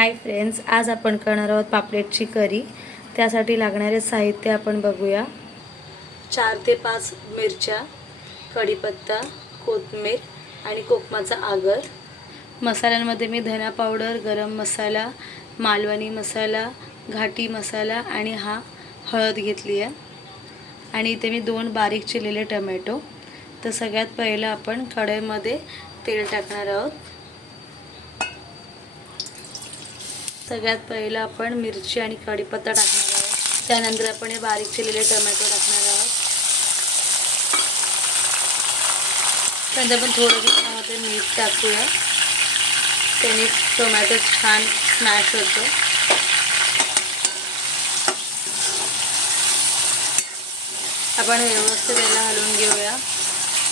Hi friends, आज आपण करणार आहोत पापलेटची करी। त्यासाठी लागणारे साहित्य आपण बघूया। 4 ते 5 मिरच्या, कढीपत्ता, कोथिंबीर आणि कोकमाचा आगर। मसाल्यांमध्ये मी धना पावडर, गरम मसाला, मालवणी मसाला, घाटी मसाला आणि हळद घेतली आहे। आणि इथे मी 2 बारीक चिरलेले टोमॅटो। तर सगळ्यात पहिलं आपण कढईमध्ये तेल टाकणार आहोत। सगळ्यात पहिलं आपण मिरची आणि कढीपत्ता टाकणार आहोत। त्यानंतर आपण हे बारीक चिरलेले टोमॅटो टाकणार आहोत। त्यानंतर आपण थोडं त्यामध्ये मीठ टाकूया, त्याने टोमॅटो छान स्मॅश होतो। आपण व्यवस्थित त्याला हलवून घेऊया।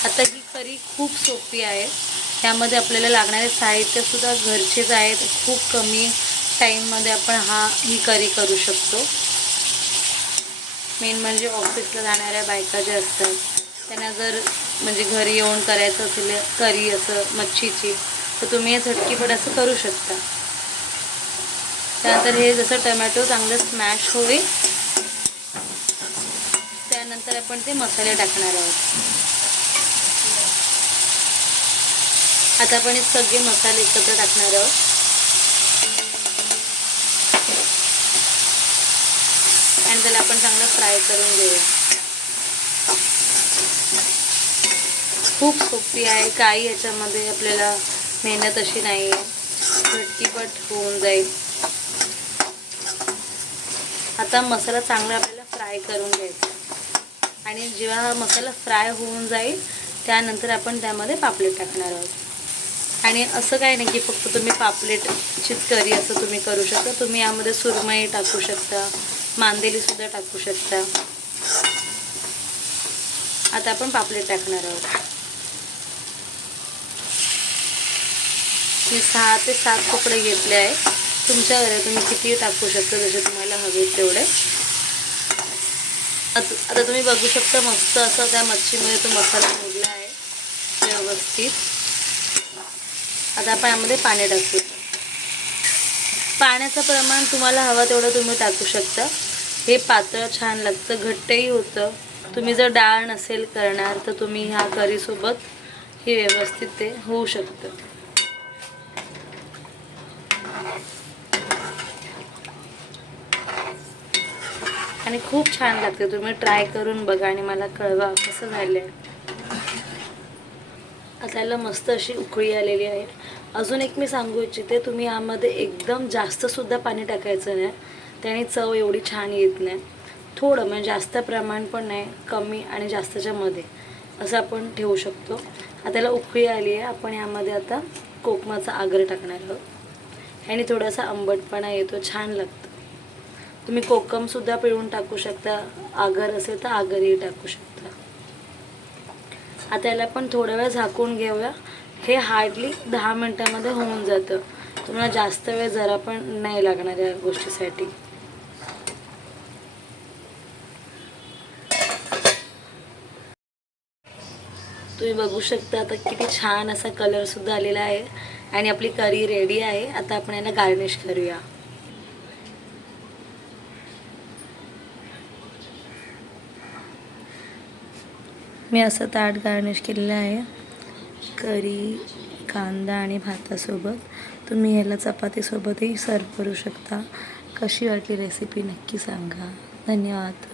आता ही करी खूप सोपी आहे। त्यामध्ये आपल्याला लागणारे साहित्य सुद्धा घरचेच आहेत। खूप कमी टाईममध्ये आपण ही करी करू शकतो। मेन म्हणजे ऑफिसला जाणाऱ्या बायका ज्या असतात त्यांना जर म्हणजे घरी येऊन करायचं असेल करी असं मच्छीची, तर तुम्ही हे झटकीपट असं करू शकता। त्यानंतर हे जसं टोमॅटो चांगलं स्मॅश होईल त्यानंतर आपण ते मसाले टाकणार आहोत। आता आपण हे सगळे मसाले एकत्र टाकणार आहोत आणि त्याला आपण चांगलं फ्राय करून घेऊया। खूप सोपी आहे, काही याच्यामध्ये आपल्याला मेहनत अशी नाही आहे, झटकीपट होऊन जाईल। आता मसाला चांगला आपल्याला फ्राय करून घ्यायचा आणि जेव्हा हा मसाला फ्राय होऊन जाईल त्यानंतर आपण त्यामध्ये पापलेट टाकणार आहोत। आणि असं काही नाही की फक्त तुम्ही पापलेटची करी असं तुम्ही करू शकता, तुम्ही यामध्ये सुरमई टाकू शकता, मांदेली सुद्धा टाकू शकता। आता आपण पापलेट टाकणार आहोत। मी 6 ते 7 तुकडे घेतले आहे। तुमच्या घरी तुम्ही किती टाकू शकता, जसे तुम्हाला हवे तेवढे। आता तुम्ही बघू शकता मस्त असं त्या मच्छीमध्ये तो मसाला मुरला आहे व्यवस्थित। आता आपण यामध्ये पाणी टाकू। पाण्याचं प्रमाण तुम्हाला हवं तेवढं तुम्ही टाकू शकता। हे पातळ छान लागतं, घट्टही होतं। तुम्ही जर डाळ नसेल करणार तर तुम्ही ह्या करीसोबत हे व्यवस्थित ते होऊ शकतं। आणि खूप छान लागते, तुम्ही ट्राय करून बघा आणि मला कळवा कसं झालं आहे। आता याला मस्त अशी उकळी आलेली आहे। अजून एक मी सांगू इच्छिते, तुम्ही यामध्ये एकदम जास्तसुद्धा पाणी टाकायचं नाही, त्याने चव एवढी छान येत नाही। थोडं म्हणजे जास्त प्रमाण पण नाही, कमी आणि जास्तच्या मध्ये असं आपण ठेवू शकतो। आता याला उकळी आली आहे, आपण यामध्ये आता कोकमाचा आगर टाकणार आहोत। याने थोडासा आंबटपणा येतो, छान लागतं। तुम्ही कोकमसुद्धा पिळून टाकू शकता, आगर असेल तर आगरही टाकू शकता। आता याला पण थोडा वेळ झाकून घेऊया। हे हार्डली 10 मिनिटांमध्ये होऊन जातं, तुम्हाला जास्त वेळ जरा पण नाही लागणार या गोष्टीसाठी। तुम्ही बघू शकता आता किती छान असा कलर सुद्धा आलेला आहे आणि आपली करी रेडी आहे। आता आपण याला गार्निश करूया। मी असं ताट गार्निश केलेलं आहे करी, कांदा आणि भातासोबत। तुम्ही याला चपातीसोबतही सर्व करू शकता। कशी वाटली रेसिपी नक्की सांगा। धन्यवाद।